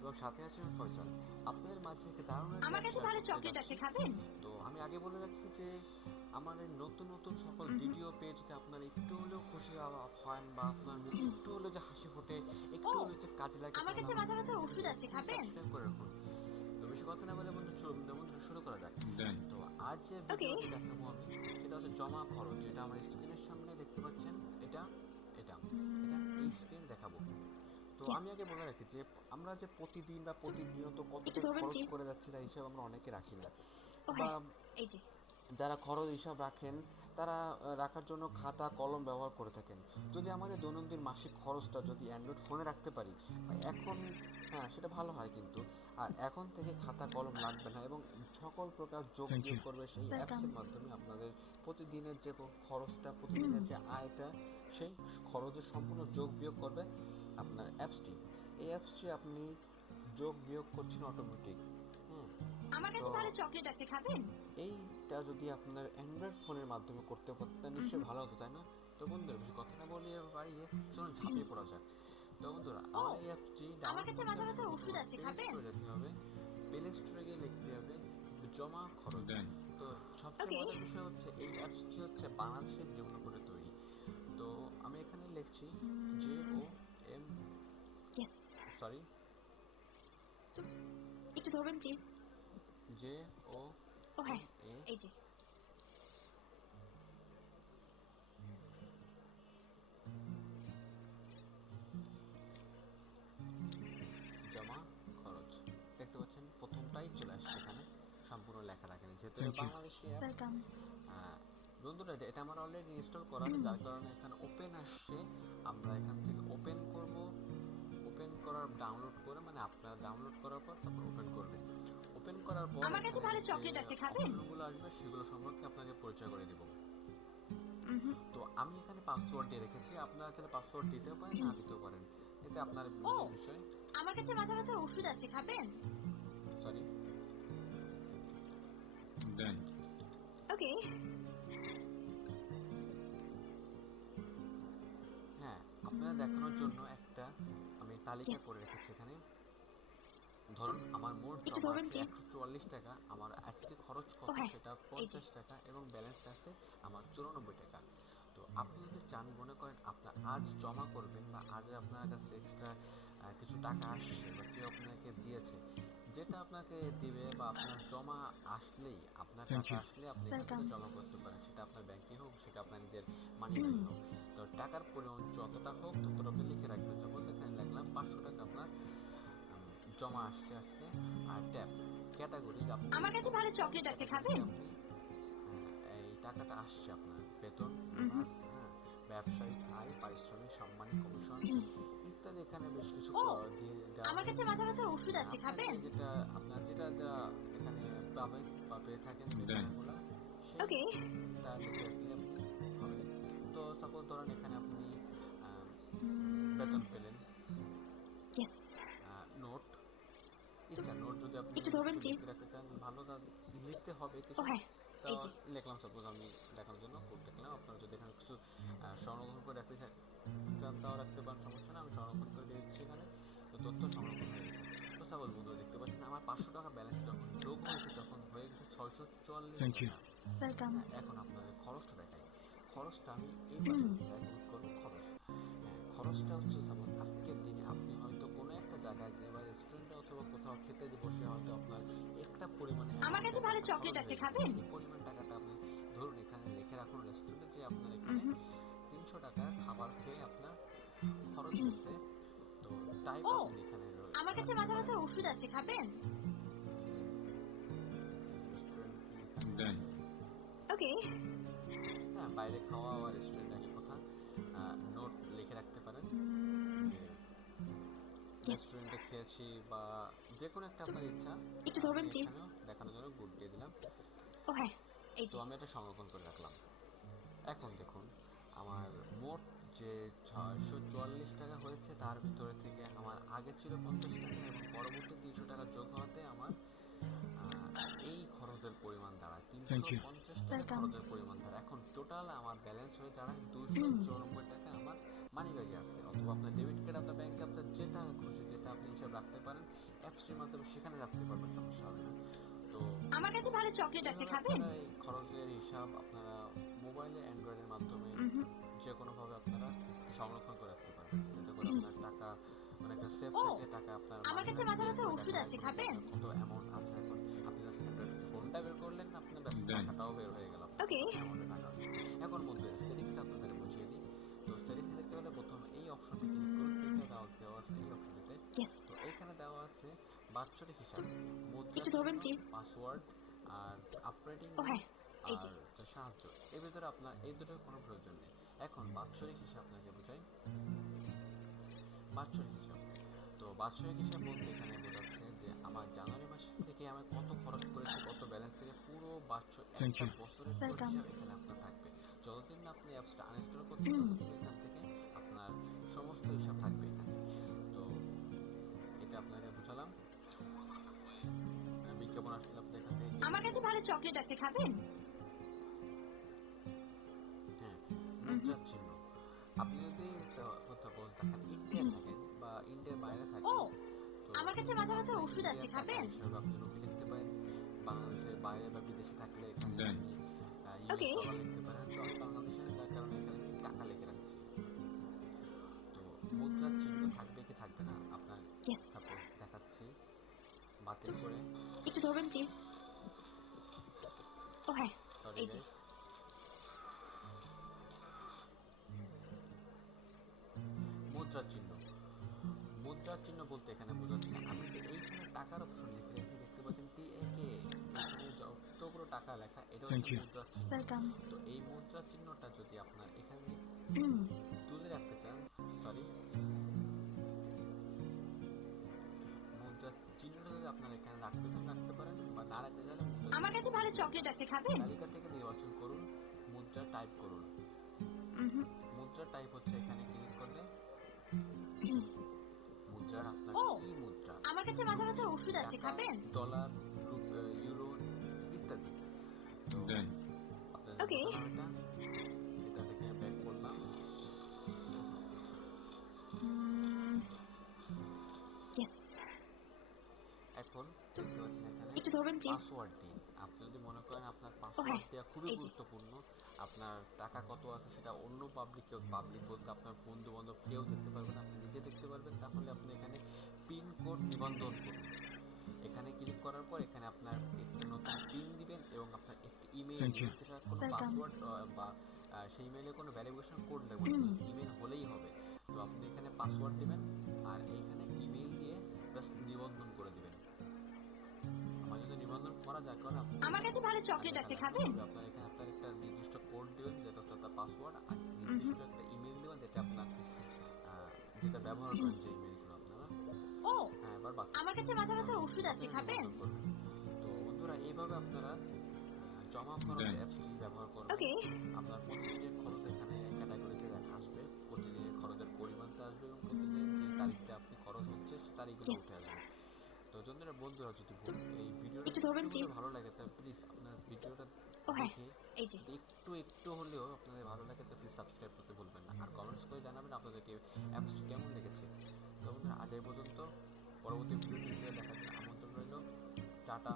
এবং সাথে আছি আমি ফয়সাল। আপনাদের মাঝে একটা দারুণ একটা আমার অ্যাপ কাছে শেয়ার ভালো করতে চকলেট যাচ্ছি। আছে, খাবেন? তো আমি আগে বলে রাখি যে আমার এই নতুন নতুন সকল হুম। ভিডিও পেয়ে যদি আপনার একটু হলেও খুশি হন বা আপনার মুখে একটু হলেও যে হাসি ফোটে, ও, একটু হলেও যে কাজে লাগে আমার তাহলে কাছে আমার মাথা ব্যথার ওষুধ চ্যানেলটিকে আছে, প্লিজ খাবেন? সাবস্ক্রাইব করে রাখুন। তো বেশি কথা না বলে বন্ধু শুরু করা যাক। Done. তো আজ যে ওকে। ভিডিওটি দেখাবো আমি, সেটা হচ্ছে জমা খরচ, যেটা আমার স্ক্রিনের সামনে দেখতে পাচ্ছেন। এটা এটা এটা এই স্ক্রিনে দেখাবো। তো ইয়েস। আমি আগে বলে রাখি যে আমরা যে প্রতিদিন বা প্রতিনিয়ত কত একটু টাকা ধরবেন খরচ প্লিজ। করে যাচ্ছি তার হিসাব আমরা অনেকে রাখি না। ও বা হ্যাঁ, এই যে। যারা খরচ হিসাব রাখেন তারা রাখার জন্য খাতা কলম ব্যবহার করে থাকেন। যদি আমাদের দৈনন্দিন মাসিক খরচটা যদি অ্যান্ড্রয়েড ফোনে রাখতে পারি এখন, হ্যাঁ সেটা ভালো হয় কিন্তু। আর এখন থেকে খাতা কলম লাগবে না এবং সকল প্রকার যোগ Thank বিয়োগ you. করবে সেই ওয়েলকাম। অ্যাপসের মাধ্যমে আপনাদের প্রতিদিনের যে খরচটা, প্রতিদিনের যে আয়টা, সেই খরচের সম্পূর্ণ যোগ বিয়োগ করবে আপনার অ্যাপসটি। এই অ্যাপসটি আপনি যোগ বিয়োগ করছেন অটোমেটিক। হুম। আমার তো কাছে ভালো চকলেট আছে, খাবেন? এইটা যদি আপনার অ্যান্ড্রয়েড ফোনের মাধ্যমে করতে পারতেন নিশ্চয়ই ভালো হতো, তাই না? তো বন্ধুরা বেশি কথা না বলিয়ে বাড়িয়ে চলুন ঝাঁপিয়ে পড়া যাক। তো বন্ধুরা ও, আমার এই অ্যাপটি আমার ডাউনলোড কাছে করতে মাথা হলে ব্যথার ওষুধ সর্বপ্রথম আছে, প্লে খাবেন? স্টোরে যেতে হবে। প্লে স্টোরে গিয়ে লিখতে হবে জমা খরচ। Done. তো সবচেয়ে ওকে। মজার বিষয় হচ্ছে এই অ্যাপসটি হচ্ছে বাংলাদেশের ডেভেলপারে তৈরি। তো আমি এখানে লিখছি JOM, ইয়েস। সরি, তো একটু ধরবেন please. J O O M হ্যাঁ, এ এই যে। জমা খরচ। দেখতে পাচ্ছেন প্রথমটাই চলে আসছে এখানে, সম্পূর্ণ লেখা রাখেনি যেহেতু এটা Thank you. Bangladeshi app. Welcome. বন্ধুরা এটা আমার অলরেডি ইনস্টল করা আছে, যার কারণে এখানে ওপেন আসছে। আমরা এখান থেকে ওপেন করব। ওপেন করার ডাউনলোড করে, মানে আপনারা ডাউনলোড করার পর তারপর ওপেন করবেন। ওপেন করার পর আমার কাছে এখানে ভালো যে চকলেট আছে, খাবেন? অপশনগুলো আসবে সেগুলো সম্পর্কে আপনাকে পরিচয় করে দিব। হুম। তো আমি এখানে পাসওয়ার্ড দিয়ে রেখেছি, আপনারা চাইলে পাসওয়ার্ড দিতেও পারেন, না দিতেও পারেন, এতে আপনার ও, নিজের বিষয়। আমার কাছে মাথা ব্যথার ওষুধ আছে, খাবেন? সরি। Done. ওকে। হ্যাঁ, আপনারা দেখানোর জন্য একটা আমি তালিকা ইয়েস। করে রেখেছি এখানে। ধরুন আমার মোট একটু জমা ধরবেন আছে প্লিজ। 144 টাকা, আমার আজকে খরচ ও কত হ্যাঁ, সেটা এই যে। 50 টাকা এবং ব্যালেন্স আছে আমার 94 টাকা। তো আপনি যদি চান, মনে করেন আপনার আজ জমা করবেন বা আজ আপনার কাছে এক্সট্রা কিছু টাকা আসছে বা কেউ আপনাকে দিয়েছে, যেটা আপনাকে দিবে বা আপনার জমা আসলেই, আপনার Thank টাকা you. আসলে আপনি এখান ওয়েলকাম। থেকে জমা করতে পারেন, সেটা আপনার ব্যাংকে হোক, সেটা আপনার নিজের মানি ব্যাগে হোক। তো টাকার পরিমাণ যতটা হোক ততটা আপনি লিখে রাখবেন। যখন এখানে লিখলাম 500 টাকা আপনার জমা আসছে আজকে। আর ট্যাব ক্যাটাগরি আপনি আমার কাছে ভালো কোন চকলেট আছে, ক্যাটাগরিতে খাবেন? আপনি এই টাকাটা আসছে আপনার, বেতন, বোনাস, হ্যাঁ, ব্যবসায়িক আয়, পারিশ্রমিক, সম্মানী, কমিশন ইত্যাদি এখানে বেশ কিছু ও, দিয়ে দেওয়া আমার কাছে হয়েছে। মাথা ব্যথার ওষুধ আছে, আপনাকে খাবেন? যেটা আপনার যেটা এখানে পাবেন বা পেয়ে থাকেন Done. বেতনগুলো, ওকে। সেইটা লিখে রাখলে আপনি হবে। তো সাপোজ ধরেন এখানে আপনি বেতন পেলেন, ইয়েস। নোট, তো ইচ্ছা নোট যদি আপনি একটু ধরবেন কিছু প্লিজ। লিখে রাখতে চান ভালো, তা লিখতে হবে ও কিছু। হ্যাঁ, তা এই যে। লিখলাম, সাপোজ আমি দেখানোর জন্য কোড লিখলাম। আপনারা যদি এখানে কিছু সংরক্ষণ করে রাখতে চান তাও রাখতে পারেন, সমস্যা না, আমি সংরক্ষণ করে দিয়ে দিচ্ছি এখানে। তো তথ্য সংরক্ষণ হয়ে গেছে। তো সাপোজ বন্ধুরা দেখতে পাচ্ছেন আমার 500 টাকা ব্যালেন্স যখন যোগ হয়েছে তখন হয়ে গেছে 644 Thank you. টাকা ওয়েলকাম। হ্যাঁ, এখন আপনাদের খরচটা দেখাই। খরচটা আমি এই পাশে ক্লিক করবো, খরচ। হ্যাঁ, খরচটা হচ্ছে যেমন আজকের দিনে আপনি হয়তো কোনো একটা জায়গায় যে বা রেস্টুরেন্টে অথবা কোথাও খেতে বসে হয়তো আপনার একটা পরিমাণে আমার কাছে অ্যামাউন্টের ভালো টাকা চকলেট খরচ আছে, হয়ে গেছে। খাবেন? সেই পরিমাণ টাকাটা আপনি ধরুন এখানে লিখে রাখুন রেস্টুরেন্টে যে আপনার এখানে 300 টাকার খাবার খেয়ে আপনার খরচ গেছে। তো টাইপ ও, আপনি এখানে আমার কাছে রাখতে মাথা পারেন ব্যথার ওষুধ আছে, খাবেন? রেস্টুরেন্ট কি এখানে Done. আছে। ওকে। হ্যাঁ, বাইরে খাওয়া বা রেস্টুরেন্ট একই কথা। নোট লিখে রাখতে পারেন যে ইয়েস। রেস্টুরেন্টে খেয়েছি বা যে কোনো একটা তো আপনার ইচ্ছা। একটু আমি ধরবেন প্লিজ। এখানেও দেখানোর জন্য গুড দিয়ে দিলাম। ও হ্যাঁ, এই তো যে। আমি এটা সংরক্ষণ করে রাখলাম। এখন দেখুন আমার মোট যে 644 টাকা হয়েছে তার ভিতরে থেকে আমার আগে ছিল 50 টাকা এবং পরবর্তী 300 টাকা যোগ হওয়াতে আমার আহ, এই খরচের পরিমাণ দাঁড়ায় তিনশো Thank you. পঞ্চাশ টাকা ওয়েলকাম। খরচের পরিমাণ দাঁড়ায়। এখন টোটাল আমার ব্যালেন্স হয়ে দাঁড়ায় 294 টাকা আমার মানি ব্যাগে আছে, অথবা আপনার ডেবিট কার্ড, আপনার ব্যাংকে আপনার যেটা খুশি যেটা আপনি হিসাব রাখতে পারেন অ্যাপসটির মাধ্যমে সেখানে রাখতে পারবেন, সমস্যা হবে না। তো আমার কাছে ভালো চকলেট আছে, এভাবে খাবেন? আপনারা এই খরচের হিসাব আপনারা মোবাইলে অ্যান্ড্রয়েডের মাধ্যমে যে কোনোভাবে আপনারা সংরক্ষণ করে রাখতে পারবেন, যাতে করে আপনার টাকা মানে একটা সেফ ও থাকে, টাকা আপনার আমার মানি কাছে থাকবে, মাথা ব্যথা এরপর ওষুধ দেখা আছে, লাগবে না যে খাবেন? আপনার কত অ্যামাউন্ট আছে। এখন আপনি জাস্ট ফোনটা বের করলেন, আপনার ব্যাস Done. টাকাটাও বের হয়ে গেল, আপনার ওকে। কত অ্যামাউন্টের টাকা আছে। এখন বন্ধুরা সেটিংসটা আপনাদের বুঝিয়ে দিই। তো সেটিংস দেখতে হলে প্রথমে এই অপশনটি ক্লিক করুন, তিনটা দেওয়া আছে এই অপশনটিতে। ইয়েস। তো এইখানে দেওয়া আছে বাৎসরিক হিসাব, মুদ্রা একটু ধরবেন চিহ্ন, প্লিজ। পাসওয়ার্ড আর অপারেটিং ও রুম হ্যাঁ, এই যে। আর যা সাহায্য। এর ভিতরে আপনার এই দুটোর কোনো প্রয়োজন নেই। এখন বাৎসরিক হিসাব আপনাকে বোঝাই। বাৎসরিক হিসাব, তো বাৎসরিক হিসাব বলতে এখানে বোঝাচ্ছে যে আমার জানুয়ারি মাস থেকে আমি কত খরচ করেছি, কত ব্যালেন্স থেকে পুরো Thank একটা you. বছরের পুরো ওয়েলকাম। হিসাব এখানে আপনার থাকবে। যতদিন না আপনি অ্যাপসটা আনইনস্টল করছেন ততদিন এখান থেকে আপনার সমস্ত হিসাব থাকবে এখানে। তো এটা আপনাকে বোঝালাম। বিজ্ঞাপন আসলে আপনি এখান থেকে আমার কাছে ভালো চকলেট আছে, খাবেন? হ্যাঁ, মুদ্রার চিহ্ন। আপনি যদি সাপোজ দেখেন ইন্ডিয়া থাকেন বা ইন্ডিয়ার বাইরে ও থাকেন, তো আমার কাছে মাথা ব্যথা আপনার ওষুধ আছে, ইন্ডিয়ার টাকা খাবেন? হিসেবে আপনি রুপি লিখতে পারেন। বাংলাদেশের বাইরে বা বিদেশে থাকলে এখানে Done. আপনি ইউএস ওকে। ডলার লিখতে পারেন। তো আমি বাংলাদেশের, যার কারণে এখানে আমি টাকা লিখে রাখছি। তো মুদ্রার চিহ্ন থাকবে কি থাকবে না আপনার ইয়েস। সাপোজ দেখাচ্ছি, বাতিল করে, একটু ধরবেন প্লিজ। ও হ্যাঁ, সরি এই যে। গাইস। মুদ্রার চিহ্ন, মুদ্রার চিহ্ন বলতে এখানে বোঝাচ্ছে আমি যে এইখানে টাকার অপশন লিখে রেখে দেখতে পাচ্ছেন টিএকে, এখানে যতগুলো টাকা লেখা এটা Thank হচ্ছে you. মুদ্রার চিহ্ন। ওয়েলকাম। তো এই মুদ্রার চিহ্নটা যদি আপনার এখানে তুলে রাখতে চান, সরি, মুদ্রার চিহ্নটা যদি আপনার এখানে রাখতে চান রাখতে পারেন, বা না রাখতে চাইলে আমার কাছে ভালো চকলেট আছে, খাবেন? তালিকা থেকে নির্বাচন করুন, মুদ্রা টাইপ করুন। মুদ্রা টাইপ হচ্ছে এখানে ক্লিক করলে মুদ্রার আপনার ও কি মুদ্রা, আমার কাছে মাথা ব্যথা ওষুধ আছে, টাকা, খাবেন? ডলার, ইউরো ইত্যাদি। তো Done. আপনাদের ওকে। বোঝালাম এটা থেকে ব্যাক করলাম। ইয়েস। এখন দেখতে পাচ্ছেন এখানে একটু ধরবেন প্লিজ। পাসওয়ার্ড দিন। আপনি যদি মনে করেন আপনার হ্যাঁ, পাসওয়ার্ড দেওয়া খুবই এই যে। গুরুত্বপূর্ণ, আপনার টাকা কত আছে সেটা অন্য পাবলিক বলতে আপনার বন্ধু বান্ধব কেউ দেখতে পারবে না, আপনি নিজে দেখতে পারবেন, তাহলে আপনি এখানে পিন কোড নিবন্ধন করুন। এখানে ক্লিক করার পর এখানে আপনার একটি নতুন পিন দিবেন এবং আপনার একটি ইমেল Thank you. দিবেন, যেটা কোনো Welcome. পাসওয়ার্ড বা সেই ইমেলে কোনো ভ্যালিডেশন কোড লাগবে না, ইমেল হলেই হবে। তো আপনি এখানে পাসওয়ার্ড দিবেন আর এইখানে ইমেল দিয়ে জাস্ট নিবন্ধন করে দিবেন। আমার যদি নিবন্ধন করা যায়, কারণ আপনি আমার কাছে ভালো চকলেট আছে, খাবেন? আপনার এখানে আপনার একটা নির্দিষ্ট কোড দিবেন, যেটা হচ্ছে আপনার পাসওয়ার্ড, আর নির্দিষ্ট একটা ইমেল দিবেন যেটা আপনার যেটা ব্যবহার করেন, যে ইমেলগুলো আপনারা। ও হ্যাঁ, এবার বাকি আমার কাছে মাথা ব্যথা ওষুধ আছে, আপনি খাবেন? নিবন্ধন করবেন। তো বন্ধুরা এইভাবে আপনারা জমা খরচ Done. অ্যাপসটি ব্যবহার করবেন। ওকে। আপনার প্রতিদিনের খরচ এখানে ক্যাটাগরিতে দেখা আসবে, প্রতিদিনের খরচের পরিমাণটা আসবে এবং প্রতিদিন যে তারিখটা আপনি খরচ হচ্ছে সে তারিখগুলো Yes. উঠে আসবে। তো বন্ধুরা যদি এই ভিডিওটা একটু ধরবেন একটু প্লিজ। ভালো লাগে তাহলে প্লিজ আপনার ভিডিওটা ও হ্যাঁ, দেখে এই যে। যদি একটু হলেও আপনাদের ভালো লাগে তো প্লিজ সাবস্ক্রাইব করতে ভুলবেন না, আর কমেন্টস করে জানাবেন আপনাদেরকে অ্যাপসটি কেমন লেগেছে। তো বন্ধুরা আজ এই পর্যন্ত, পরবর্তী ভিডিও দেখার জন্য আমন্ত্রণ রইল। টাটা।